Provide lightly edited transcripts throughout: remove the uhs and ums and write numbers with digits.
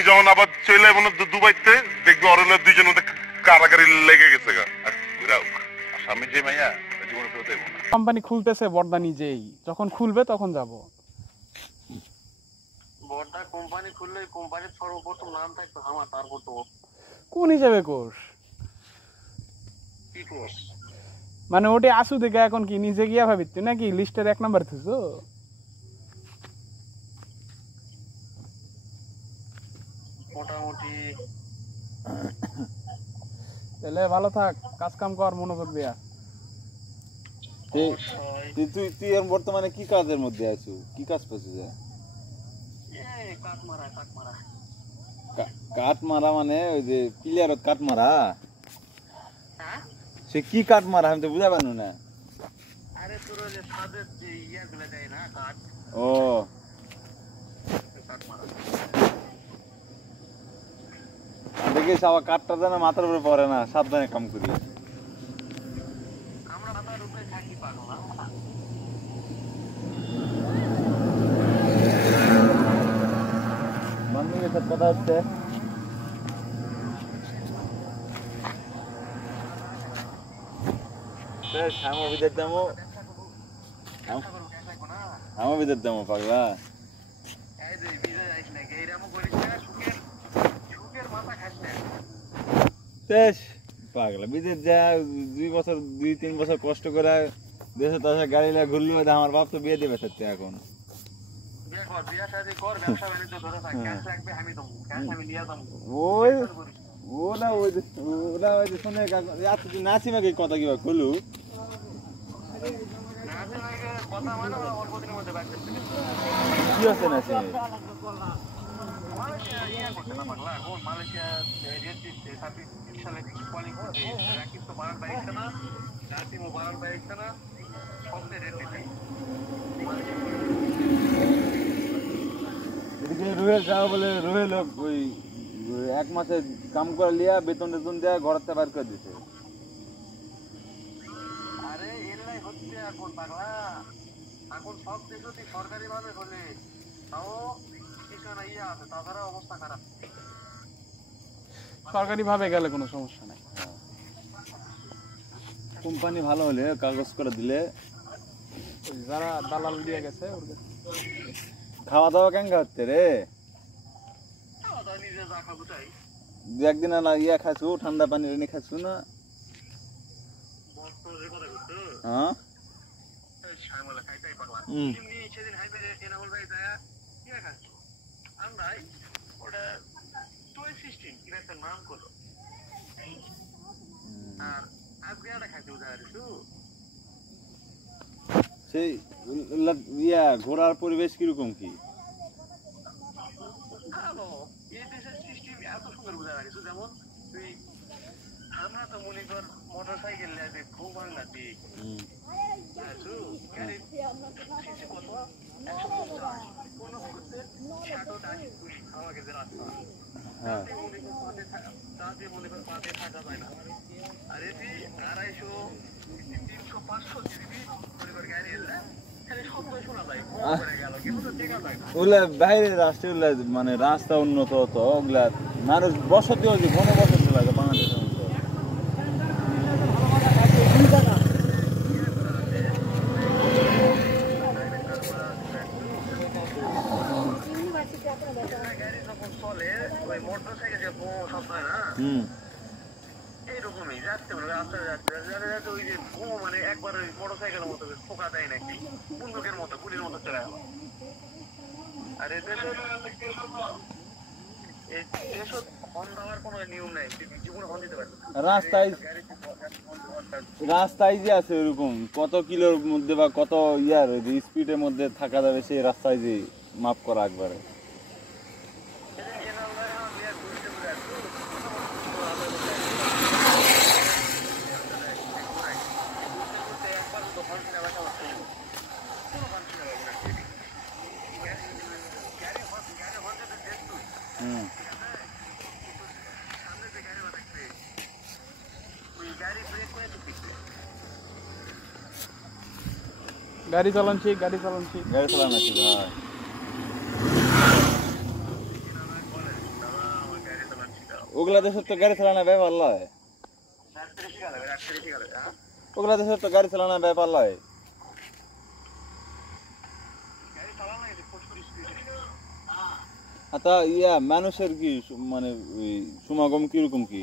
তুমি যখন আবার চলে যাবো না দুবাইতে দেখবি অরলে দুইজন মধ্যে কারাগারি লেগে গেছে গা স্বামী যে মাইয়া জীবনে ফেরত দেবো না। কোম্পানি খুলতেছে বর্দা নিজেই, যখন খুলবে তখন যাব। বর্দা কোম্পানি খুললে কোম্পানির সর্বপ্রথম নাম থাকতো আমার, তারপর তো কোন হিসাবে কোষ কি কোর্স মানে ওটা আসু দেখে এখন কি নিজে গিয়া ভাবি তুই নাকি লিস্টের 1 নাম্বার থুছো? মোটামুটি তাহলে ভালো থাক, কাজ কাম কর মনোযোগ দিয়া। তুই এখন বর্তমানে কি কাজের মধ্যে আছো? কি কাজ করছিস? কাঠ মারা মানে ওই যে প্লেয়ার কাঠ মারা? সে কি কাঠ মারা আমি তো বুঝা পারনু না। আরে তোর যে সাদের যে ইয়াগুলো দেয় না কাঠ, ও কাঠ মারা। দেখিস আবার কাঠটা যেন মাথার উপরে পড়ে না, সাবধানে কাম করি। আমরা মাথার উপরে থাকি পারো না। বান্ধবীর সাথে কথা হচ্ছে। আমার বিদের দামও পাগলা পাগলা বিদের যা 2-3 বছর কষ্ট করে দেশে তাশে গাড়ি নিয়ে ঘুরলি আমার বাপ তো বিয়ে দেবে সত্যি এখন। নাসিমাকে কথা কিবা খুলু কি আছে নাসিমে? রুহেল যাও বলে রুহেল ওই 1 মাসে কাম করে লিয়া বেতন টেতন দেয়া ঘরতে বার করে দিছে। আরে এলাই হচ্ছে এখন পাগলা, এখন সব দেশে সরকারি ভাবে হলে তাও কিছু না ইয়ে আছে, তাছাড়া অবস্থা খারাপ। সরকারি ভাবে গেলে কোনো সমস্যা নাই, কোম্পানি ভালো হলে কাগজ করে দিলে যারা দালাল দিয়ে গেছে। খাওয়া দাওয়া কেন খাচ্ছে রে? নিজে যা খাবো তাই। 2 একদিন না ইয়া খাইছু, ঠান্ডা পানি এনে খাইছু না? হ্যাঁ সেদিন হাইবে এনামুল ভাই যায় কি খাচ্ছ আমরা ওটা টয় সিস্টেম কি একটা নাম করলো, আর আজকে একটা খাইতে উদাহরণ সেই ইয়া ঘোরার পরিবেশ কিরকম কি? ভালো, এই দেশের সিস্টেম এত সুন্দর বুঝা রাখিস। যেমন তুই আমরা তো মনে কর মোটর সাইকেল নেবে খুব ভাঙা দিক আমাকে যে রাস্তা তাতে মনে কর পাতে থাকা যায় না। আর এটি 250-300-500 মনে কর গাড়ি এলে বাইরে রাষ্ট্র মানে রাস্তা উন্নত হতো, ওগুলা মানুষ বসতি হয়েছে, ঘন বসতি লাগে বাংলাদেশের মতো। গাড়ি যখন চলে ওই মোটর সাইকেল যে শব্দ হয় না, এইরকমই যাচ্ছে রাস্তায় যাচ্ছে ওই যে মানে একবার ওই মোটর সাইকেলের মতো ফোকা দেয় নাকি বন্দুকের মতো গুলির মতো চলে গেল। আর এদের হর্ন দেওয়ার কোনো নিয়ম নাই, জীবনে হর্ন দিতে পারবে। রাস্তায় যে আছে ওরকম কত কিলোর মধ্যে বা কত ইয়ার স্পিডের মধ্যে থাকা যাবে সেই রাস্তায় যে মাপ করা একবারে। গাড়ি চালান শিখ, গাড়ি চালানো শিখ ভাই। ওগুলা দেশের তো গাড়ি চালানো ব্যাপার লয়, ওগুলা দেশের তো গাড়ি চালানো ব্যাপার লয়। আচ্ছা ইয়া মানুষের কি মানে ওই সমাগম কিরকম কি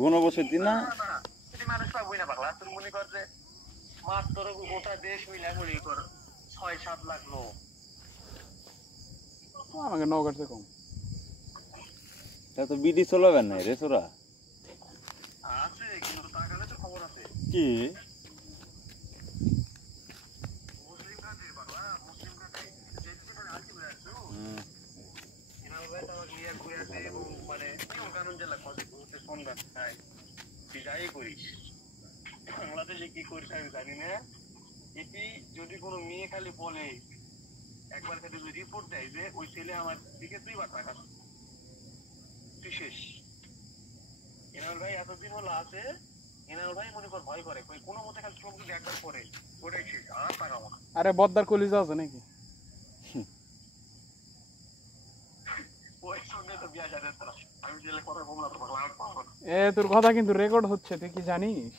ঘনবসতি না? মানুষ পাবই না পাগলা, তুই মনে কর যে মাত্র গোটা দেশ মিলা মনে কর 6-7 লাখ লোক। আমাকে নৌকার কম তা তো বিডি চলাবেন না রে তোরা? আছে কিন্তু তাকালে তো খবর আছে। কি মুসলিম কান্ট্রি পাগলা, মুসলিম কান্ট্রি যেখানে আলটিমেট আছে এরা বেটা গিয়া ঘুরে আসে এবং মানে নিয়ম কানুন যেলা কত ঘুরতে সন্ধ্যা তাই বিদায় করিস। বাংলাদেশে কি করিস আমি জানি না। এটি যদি কোনো মেয়ে খালি বলে একবার খালি রিপোর্ট দেয় যে ওই ছেলে আমার দিকে 2 বার টাকা বিশেষ এনাল ভাই এতদিন হলো আছে। এনাল ভাই মনে কর ভয় করে কোনো মতে খালি চোখ যদি একবার পরে ওটাই ঠিক আর টাকাবো না। আরে বদ্দার কলিজা আছে নাকি? ওই সঙ্গে তো বিয়া যায় না। আমি জেলে কথা বললাম তো পাগলা আর পাবো না। এ তোর কথা কিন্তু রেকর্ড হচ্ছে, তুই কি জানিস?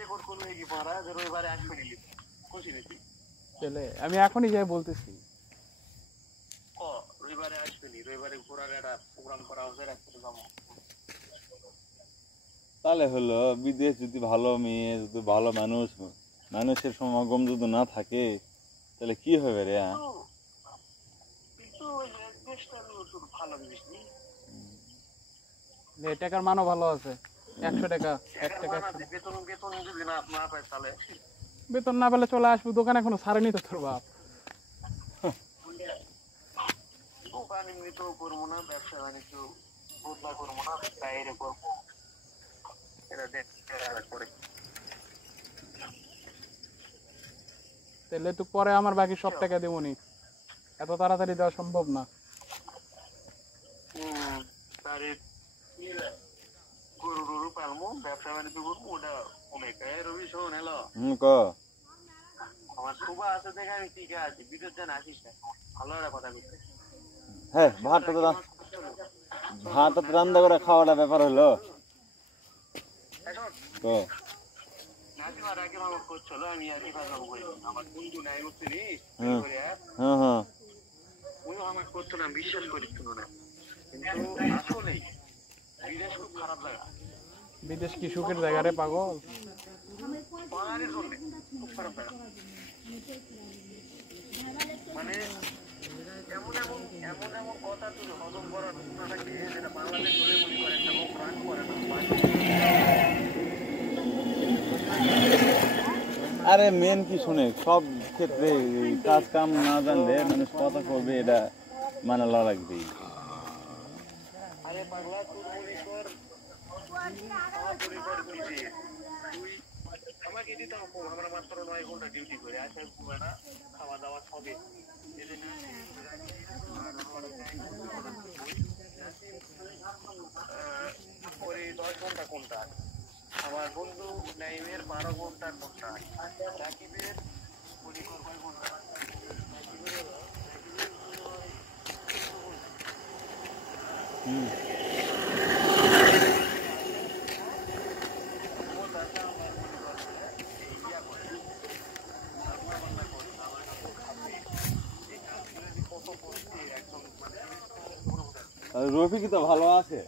রেকর্ড করবে কি পারা যে রবিবারে আসবে নিলি খুশি নাকি? চলে আমি এখনই যাই বলতেছি। রবিবারে আসবে নি, রবিবারে ঘোরার একটা প্রোগ্রাম করা হচ্ছে রাখতে যাবো। তাহলে হলো বিদেশ যদি ভালো মেয়ে যদি ভালো মানুষ মানুষের সমাগম যদি না থাকে তাহলে কি হবে রে? কিন্তু ওই দেশটা শুধু ভালো জিনিস নেই, টাকার মানও ভালো আছে। 100 টাকা 1 টাকা বেতন বেতন যদি না না পায় তাহলে বেতন না পেলে চলে আসবো। দোকান এখনো ছাড়েনি তো তোর বাপ। দোকান এমনিতেও করবো না, ব্যবসা বাণিজ্য বদলা করবো না, বাইরে করবো। এটা দেখতে করে তাহলে তো পরে আমার বাকি সব টাকা দেবনি, এত তাড়াতাড়ি দেওয়া সম্ভব না। তারে গরু টরু পালমো, ব্যবসা বাণিজ্য করবো, ওটা অনেক। রবি শোন, হ্যালো, ক আমার সুবা আছে দেখে আমি টিকে আছি, বিদ্যুৎ জান আসিস না, ভালো একটা কথা বলতে। হ্যাঁ ভাতটা তো রান্না করে খাওয়াটা ব্যাপার হলো। ক নাসিমার আগে আমার করছিল, আমি আগে ভাবলাম করি আমার বন্ধু নাই বুঝতে নিস, হ্যাঁ হ্যাঁ উনিও আমার করতো না, বিশ্বাস করিছিল না। কিন্তু আসলেই বিদেশ খুব খারাপ জায়গা। বিদেশ কি সুখের জায়গা রে পাগল? বাঙালির জন্য খুব খারাপ জায়গা। মানে এমন এমন এমন এমন কথা তুই হজম করার না থাকে যেটা বাংলাদেশ হলে মনে করে একটা লোক রাগ করে না। আরে মেন কি শুনে সব ক্ষেত্রে কাজ কাম না জানলে মানুষ কথা করবে, এটা মানে লাগবে। আরে পাগলা, তুই মনে কর আমার পরিবার বুঝে তুই আমাকে দিতাম, আমরা মাত্র 9 ঘন্টা ডিউটি করে আসে ঘুমে না, খাওয়া দাওয়া সবে ওই 10 ঘন্টা কোনটা, আমার বন্ধু নাইমের 12 ঘন্টা কোনটা, রাকিবের মনে কর 5 ঘন্টা। রফিক তো ভালো আছে।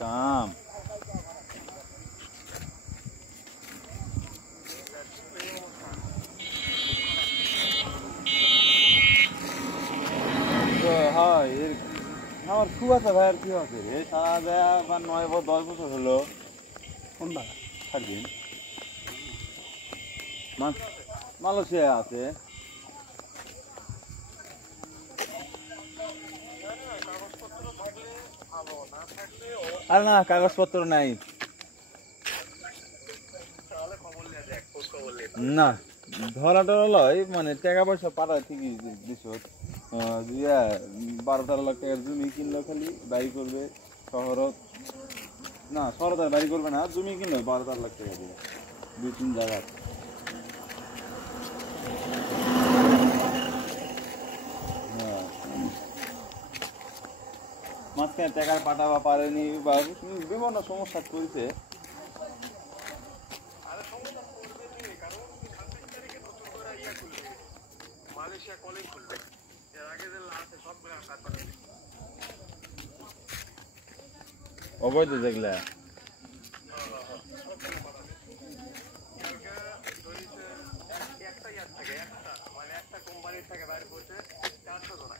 কাম হয় আমার খুব আছে ভাইয়ের কি আছে রে, সারা দেয়া বা 9-10 বছর হলো কোনটা থাকবেন মালয়েশিয়া আছে। আর না কাগজপত্র নাই। তাহলে খবর নিয়ে দেখ, খোঁজ খবর না ধরা টরা লয় মানে টাকা পয়সা পাঠায় ঠিকই দিছ 12-13 লাখ টাকার জমি কিনলো খালি বাড়ি করবে শহরত না শহরত আর বাড়ি করবে না জমি কিনলো 12-13 লাখ টাকা দিয়ে 2-3 জায়গা মাঝখানে টাকার পাঠাবা পারেনি বা বিভিন্ন সমস্যা করেছে মালয়েশিয়া কলেজ খুলবে এর আগে যে আছে সব কাজ করে অবৈধ যেগুলা একটা কোম্পানির থেকে বাইরে করছে 400 জন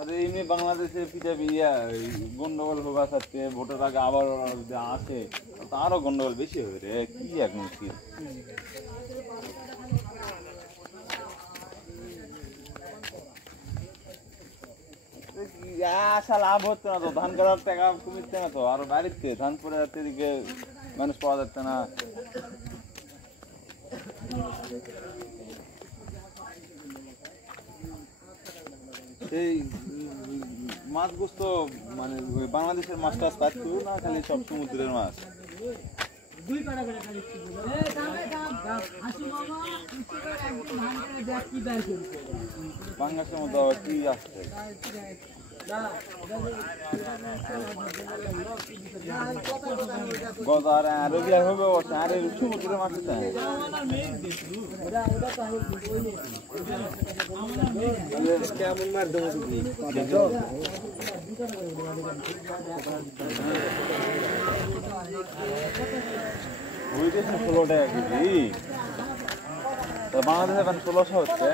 আরে এমনি বাংলাদেশে পিঠাপি গন্ডগোল হোক আসাতে ভোটের আগে আবার যদি আসে তো আরো গন্ডগোল বেশি হবে রে কি এক মুশকিল আশা লাভ হচ্ছে না তো ধান কাটার টাকা কমিচ্ছে না তো আরো বাড়িতে ধান পরে যাচ্ছে এদিকে মানুষ পাওয়া যাচ্ছে না সেই মাছ গুস্ত মানে বাংলাদেশের মাছ টাছ পাচ্ছু না খালি সব সমুদ্রের মাছ বাংলাদেশের মধ্যে কি আসছে গজার রবিবার হবে আর সমুদ্রের মাছ কেমন মার দেবো তুমি ওইটা 16 টাকা কেজি তো বাংলাদেশে এখন 1600 হচ্ছে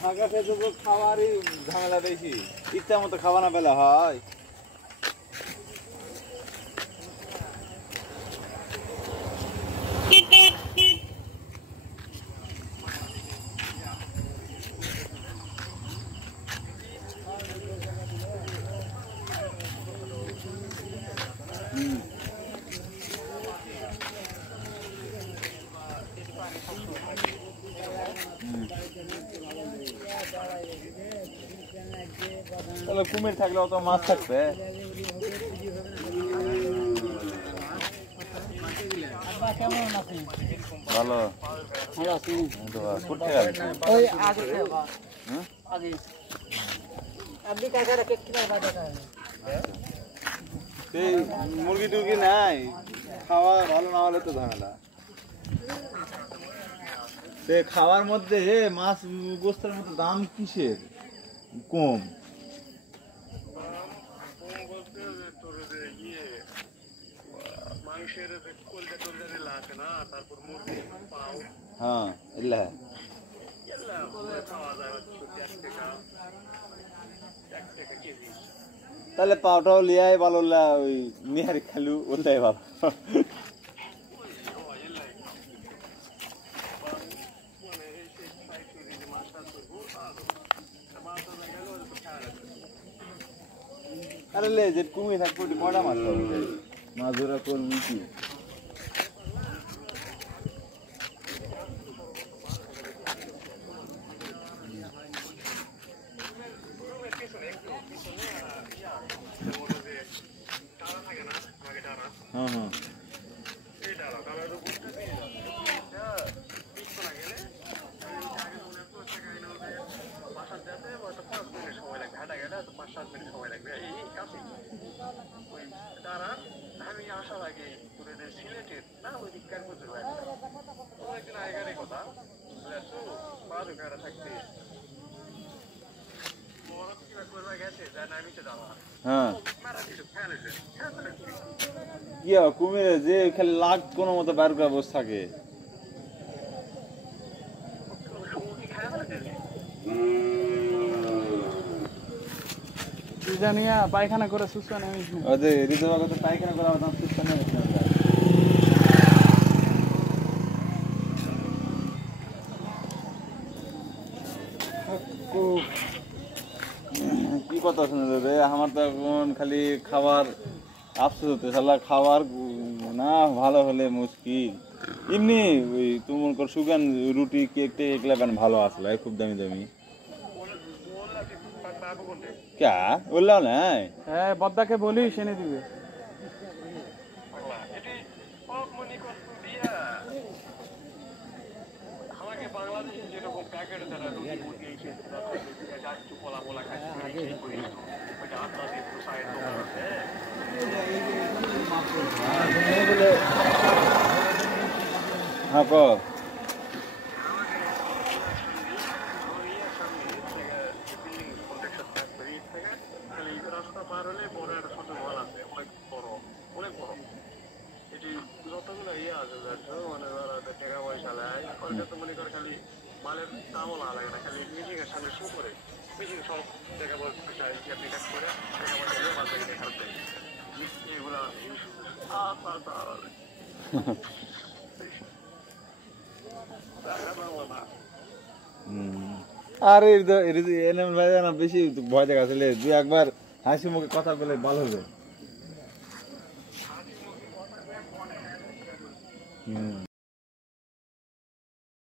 ফাঁকা খেতে তো খাওয়ারই ঝামেলা বেশি ইচ্ছা মতো খাওয়া না পেলে হয় তাহলে কুমির থাকলে অত মাছ থাকবে ভালো মুরগি টুরগি নাই খাওয়া ভালো না হলে তো ঝামেলা খাওয়ার মধ্যে মাছ গোস্তের মতো দাম কিসের কম মানুষের কলজা টলজা দিলা আছে না তারপর মুরগি পাও হ্যাঁ এলা খাওয়া যায় হচ্ছে 1 টাকা কেজি তাহলে পাওটাও লিয়াই ভালো ওই নিহারি খালু ওটাই ভালো আরে লে যে কুমির থাকবে ওটি কটা মাছ হবে মাছ ধরা করবি কি হ্যাঁ হ্যাঁ আমি আসার আগে সিলেটের না ওই দিককার বুঝতে পারি কয়েকদিন আগের কথা থাকতে কুমিরে যে খালি লাখ কোনো মতো বার করে বসে থাকে জানিয়া পায়খানা করে সুস্থ নামিস না। ওই যে ঋতুবাগ তো পায়খানা করা আমার সুস্থ নেই কি কথা শুনে রে আমার তো এখন খালি খাবার আফসোস হতে শালা খাবার না ভালো হলে মুশকিল এমনি ওই তোমার কর সুগান রুটি কেক টেক এগুলা বান ভালো আসলে খুব দামি দামি ক্যা বললাম না হ্যাঁ বদ্দাকে বলিস এনে দিবে। আমাকে বাংলাদেশে যেরকম প্যাকেট দ্বারা রুটি মুরগি এই যাচ্ছু পোলা পোলা খাচ্ছি ওইটা আপনাদের সাইড দোকান আছে হ্যাঁ ক রাস্তা পার হলে বড় একটা ছোট ঘর আছে অনেক বড় অনেক বড় এটি যতগুলো আছে মানে টাকা পয়সা নেয় তো মনে করে খালি মালের দামও না লাগে না খালি মিটিং এর সামনে শু করে মিটিং সব টাকা পয়সা আপনি কাজ করে টাকা পয়সা নিয়ে মাল থেকে খাতে এগুলা আরে এনএম ভাই না বেশি ভয় দেখা ছিল দুই একবার হাসি মুখে কথা বলে ভালো হবে